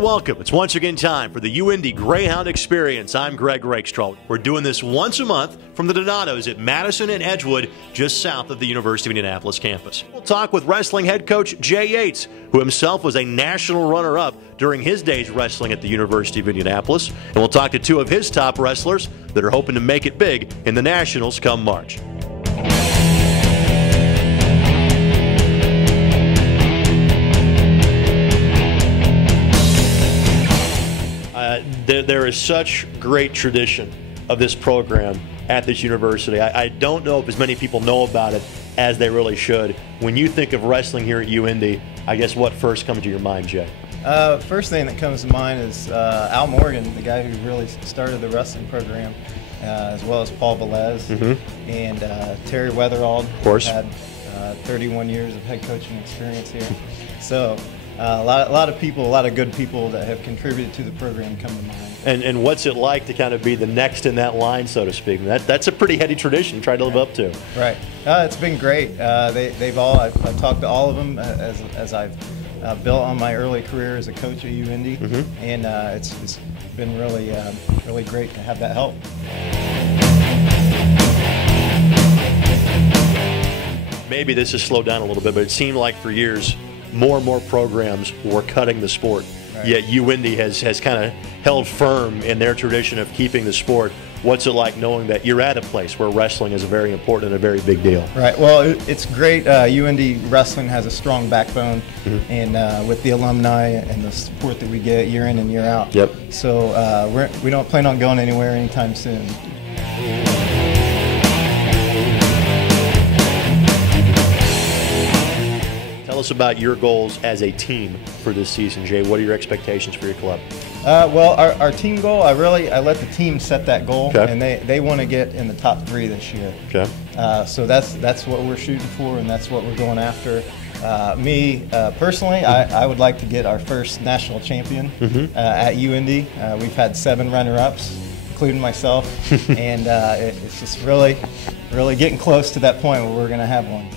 and welcome. It's once again time for the UIndy Greyhound Experience. I'm Greg Rakestraw. We're doing this once a month from the Donatos at Madison and Edgewood, just south of the University of Indianapolis campus. We'll talk with wrestling head coach Jay Yates, who himself was a national runner-up during his days wrestling at the University of Indianapolis. And we'll talk to two of his top wrestlers that are hoping to make it big in the Nationals come March. There is such great tradition of this program at this university. I don't know if as many people know about it as they really should. When you think of wrestling here at UIndy, I guess what first comes to your mind, Jay? First thing that comes to mind is Al Morgan, the guy who really started the wrestling program, as well as Paul Velez and Terry Weatherald, of course, had 31 years of head coaching experience here. So a lot of people, a lot of good people that have contributed to the program come to mind. And what's it like to kind of be the next in that line, so to speak? That's a pretty heady tradition to try to live up to. Right. It's been great. I've talked to all of them as I've built on my early career as a coach at UIndy, and it's been really great to have that help. Maybe this has slowed down a little bit, but it seemed like for years more and more programs were cutting the sport. Right. Yet UIndy has kind of held firm in their tradition of keeping the sport. What's it like knowing that you're at a place where wrestling is a very important and a very big deal? Right. Well, it's great. UIndy wrestling has a strong backbone, and with the alumni and the support that we get year in and year out. Yep. So we don't plan on going anywhere anytime soon. Tell us about your goals as a team for this season, Jay. What are your expectations for your club? Well, our team goal, I let the team set that goal, okay, and they want to get in the top 3 this year. Okay. So that's what we're shooting for, and that's what we're going after. Me personally, I would like to get our first national champion at UIndy. We've had 7 runner-ups, including myself, and it's just really getting close to that point where we're going to have one.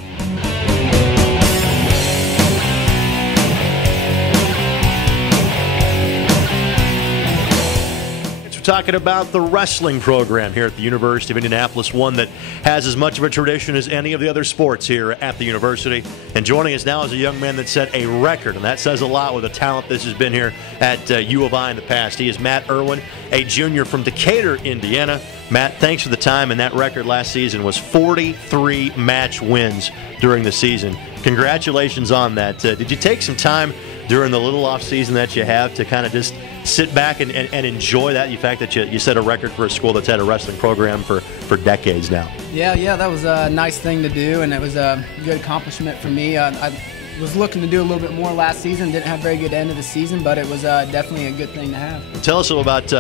Talking about the wrestling program here at the University of Indianapolis, one that has as much of a tradition as any of the other sports here at the university. And joining us now is a young man that set a record, and that says a lot with the talent this has been here at U of I in the past. He is Matt Irwin, a junior from Decatur, Indiana. Matt, thanks for the time, and that record last season was 43 match wins during the season. Congratulations on that. Did you take some time during the little off season that you have to kind of just sit back and enjoy that, the fact that you set a record for a school that's had a wrestling program for decades now? Yeah, that was a nice thing to do, and it was a good accomplishment for me. I was looking to do a little bit more last season, didn't have a very good end of the season, but it was definitely a good thing to have. Tell us about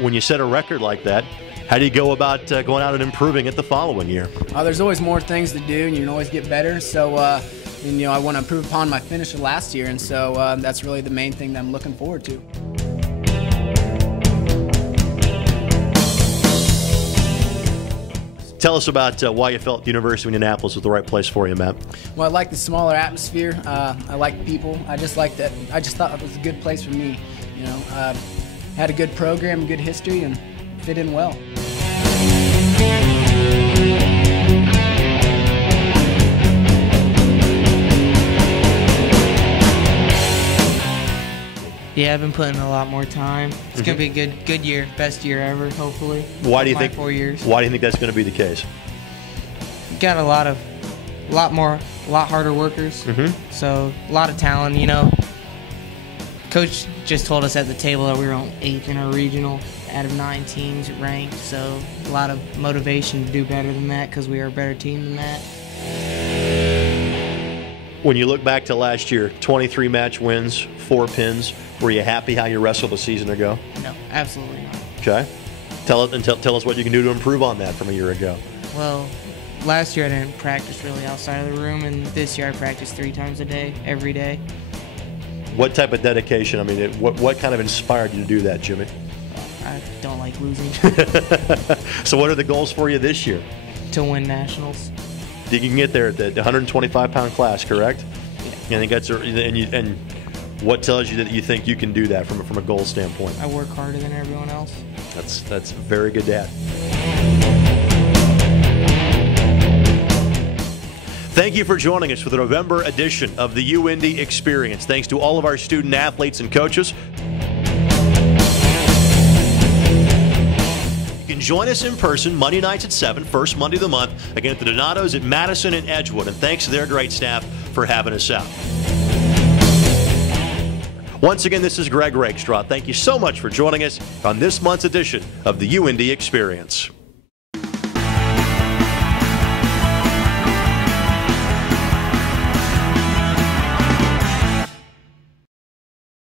when you set a record like that, how do you go about going out and improving it the following year? There's always more things to do, and you can always get better. So, I want to improve upon my finish of last year, and so that's really the main thing that I'm looking forward to. Tell us about why you felt the University of Indianapolis was the right place for you, Matt. Well, I like the smaller atmosphere. I like people. I just thought it was a good place for me. Had a good program, good history, and fit in well. Yeah, I've been putting a lot more time. It's going to be a good year, best year ever, hopefully. Why do you think 4 years? Why do you think that's going to be the case? Got a lot harder workers. So a lot of talent. Coach just told us at the table that we were on 8th in our regional out of 9 teams ranked. So a lot of motivation to do better than that because we are a better team than that. When you look back to last year, 23 match wins, 4 pins, were you happy how you wrestled a season ago? No, absolutely not. Okay. Tell us what you can do to improve on that from a year ago. Well, last year I didn't practice really outside of the room, and this year I practice 3 times a day, every day. What type of dedication? I mean, what kind of inspired you to do that, Jimmy? I don't like losing. So what are the goals for you this year? To win nationals. You can get there at the 125-pound class, correct? Yeah. I think that's and What tells you that you think you can do that from a goal standpoint? I work harder than everyone else. That's very good, Dad. Thank you for joining us for the November edition of the UIndy Experience. Thanks to all of our student athletes and coaches. You can join us in person Monday nights at 7, first Monday of the month, again at the Donatos at Madison and Edgewood. And thanks to their great staff for having us out. Once again, this is Greg Rakestraw. Thank you so much for joining us on this month's edition of the UIndy Experience.